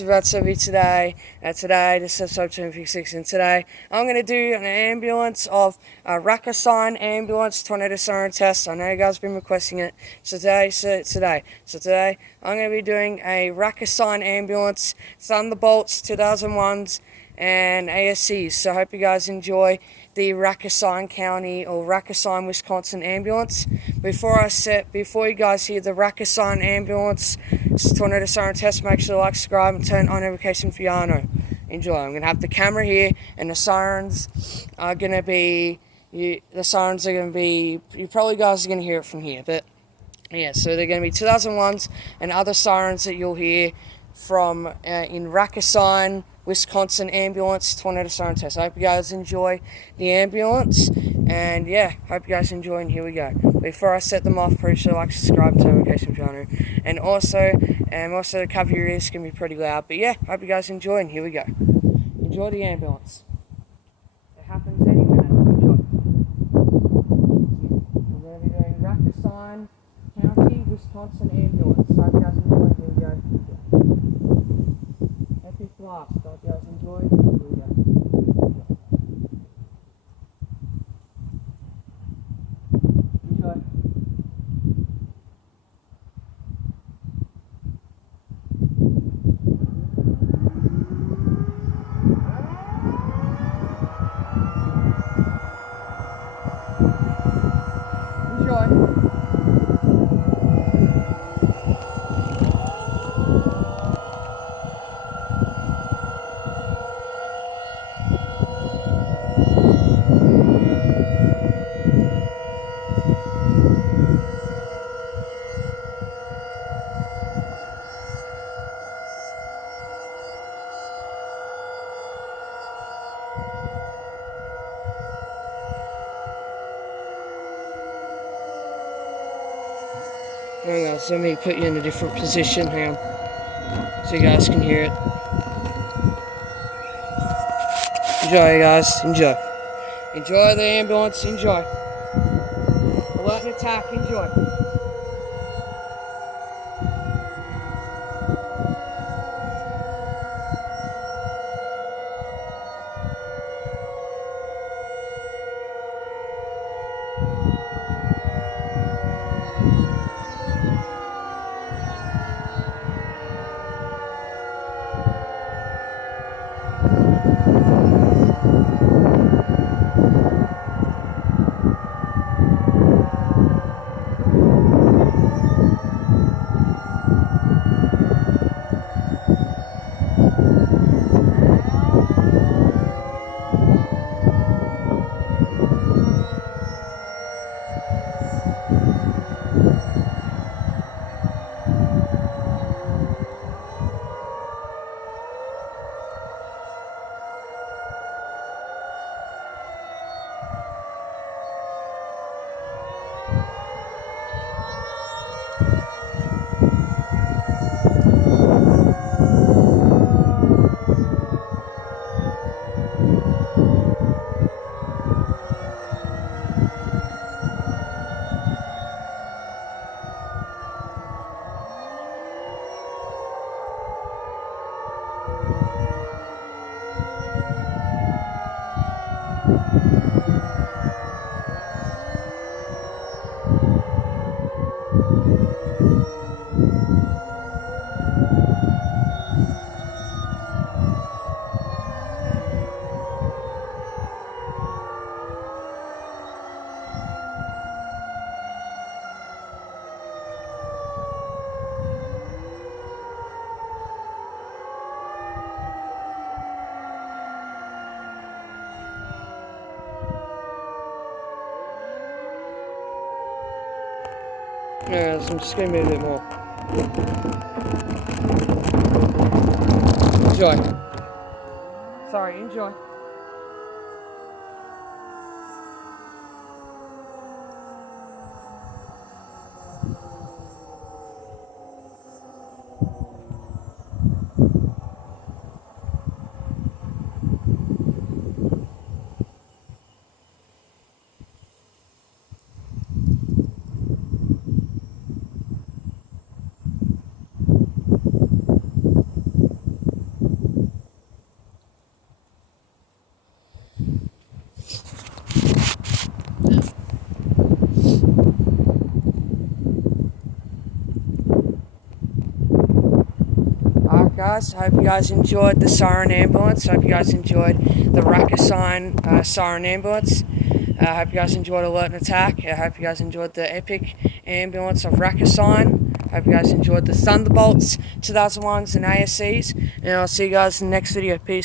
About Sevi today. Today, this is episode 256, and today I'm going to do an ambulance of a Racine ambulance tornado siren test. I know you guys have been requesting it. So today I'm going to be doing a Racine ambulance, Thunderbolts, 2001s, and ASCs. So I hope you guys enjoy the Racine County or Racine, Wisconsin ambulance. Before you guys hear the Racine ambulance tornado siren test, make sure to like, subscribe, and turn on notification for Yano. Enjoy. I'm gonna have the camera here, and the sirens are gonna be. You're probably guys are gonna hear it from here, but yeah. So they're gonna be 2001s and other sirens that you'll hear from in Racine, Wisconsin ambulance tornado siren test. I hope you guys enjoy the ambulance, and yeah, hope you guys enjoy, and here we go. Before I set them off, pretty sure like, subscribe, turn notification channel, and also cover your ears, can be pretty loud, but yeah, hope you guys enjoy, and here we go. Enjoy the ambulance. It happens any minute. Enjoy. We're going to be doing Racine County, Wisconsin ambulance. Hope you guys enjoy. Here we go. Epic blast. Hope you guys enjoy. Here we go. Enjoy. Enjoy. Hang on, so let me put you in a different position, hang on, so you guys can hear it. Enjoy, guys, enjoy. Enjoy the ambulance, enjoy. Alert and attack, enjoy. Alright, so I'm just going to move a bit more. Enjoy. Sorry, enjoy. guys. I hope you guys enjoyed the Siren ambulance. I hope you guys enjoyed the Racine Siren ambulance. I hope you guys enjoyed Alert and Attack. I hope you guys enjoyed the epic ambulance of Racine. I hope you guys enjoyed the Thunderbolts 2001s and ASCs. And I'll see you guys in the next video. Peace.